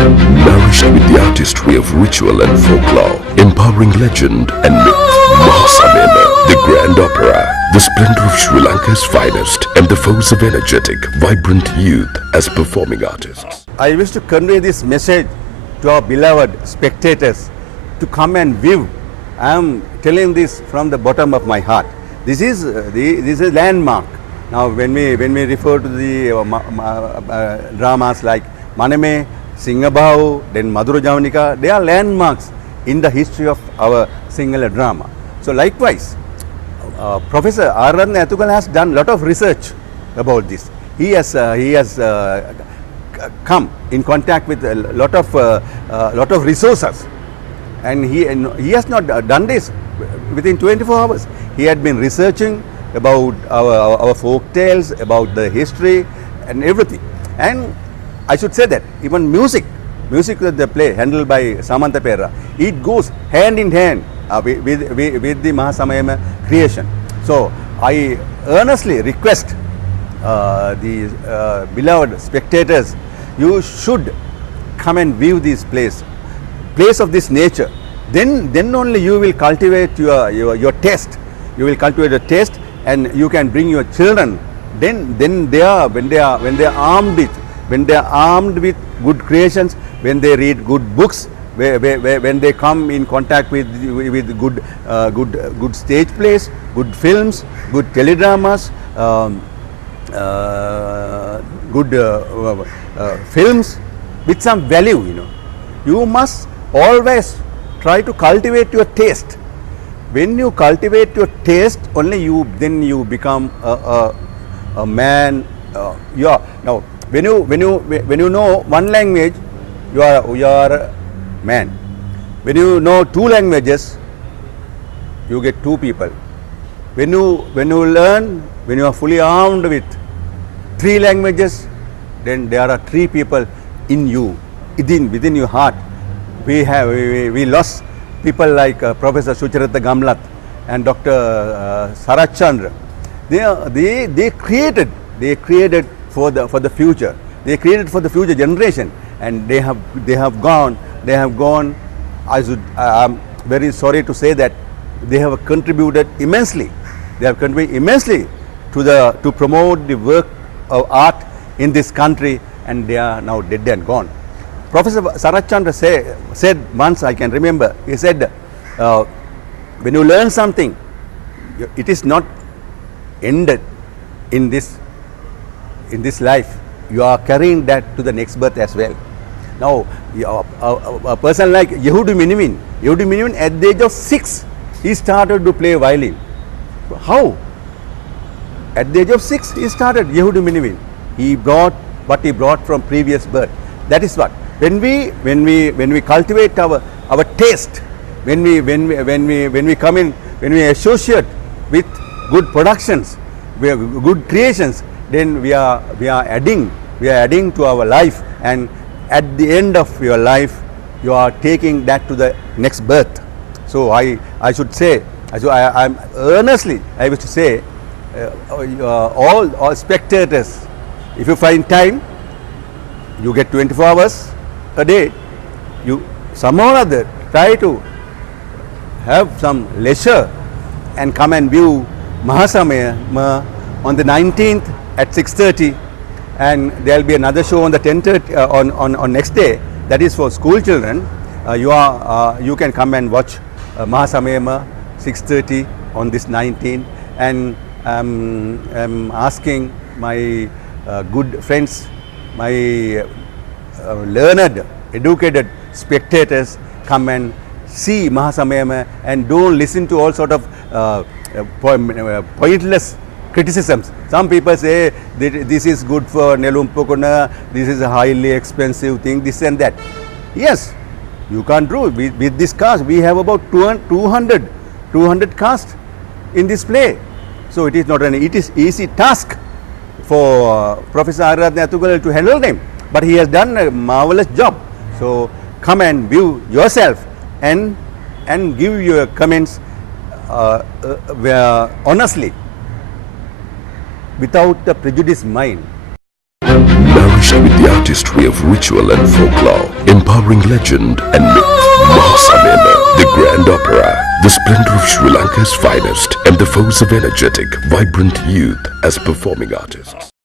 Nourished with the artistry of ritual and folklore, empowering legend and myth. Mahasamema, the Grand Opera, the splendor of Sri Lanka's finest, and the force of energetic, vibrant youth as performing artists. I wish to convey this message to our beloved spectators to come and view. I am telling this from the bottom of my heart. This is a landmark. Now, when we refer to the dramas like Maname, Singhabau, then Madhura Javanika, they are landmarks in the history of our Sinhala drama. So, likewise, Professor R. Ratna Attukala has done a lot of research about this. He has come in contact with a lot of resources, and he has not done this within 24 hours. He had been researching about our folk tales, about the history and everything. And I should say that even music that they play, handled by Samantha Pera, it goes hand in hand with the Mahasamayama creation. So I earnestly request the beloved spectators, you should come and view this place of this nature. Then only you will cultivate your taste. You will cultivate your taste, and you can bring your children. Then when they are armed with good creations, when they read good books, when they come in contact with good stage plays, good films, good teledramas, good films with some value, you must always try to cultivate your taste. When you cultivate your taste, only then you become a man. Now, when you know one language, you are a man. When you know two languages, you get two people. When you are fully armed with three languages, then there are three people in you, within your heart. We lost people like Professor Sucharita Gamlat and Dr. Sarath Chandra. They created for the future. They created for the future generation, and they have gone. I am very sorry to say that they have contributed immensely. They have contributed immensely to promote the work of art in this country, and they are now dead and gone. Professor Sarath Chandra said once, I can remember, he said, when you learn something, it is not ended in this life. You are carrying that to the next birth as well. Now, a person like Yehudi Menuhin, at the age of 6, he started to play violin. How? At the age of 6, he started Yehudi Menuhin. He brought what he brought from previous birth. That is what. When we cultivate our taste, when we come in, when we associate with good productions, good creations, then we are adding to our life, and at the end of your life, you are taking that to the next birth. So I should say, I wish to say, all spectators, if you find time, you get 24 hours a day, you somehow or other try to have some leisure and come and view Mahasamaya on the 19th at 6:30, and there will be another show on the 10:30 on next day. That is for school children. You can come and watch Mahasamaya 6:30 on this 19th, and I'm asking my good friends, my learned, educated spectators, come and see Mahasamaya and don't listen to all sort of pointless criticisms. Some people say this is good for Nelumpukuna, this is a highly expensive thing, this and that. Yes, you can't do it. With this cast, we have about 200 cast in this play. So it is not an easy task for Professor R. Ratna Attukala to handle them, but he has done a marvelous job. So come and view yourself and give your comments honestly, without a prejudiced mind. Nourished with the artistry of ritual and folklore, empowering legend and myth. Mahasamema, the Grand Opera, the splendor of Sri Lanka's finest, and the force of energetic, vibrant youth as performing artists.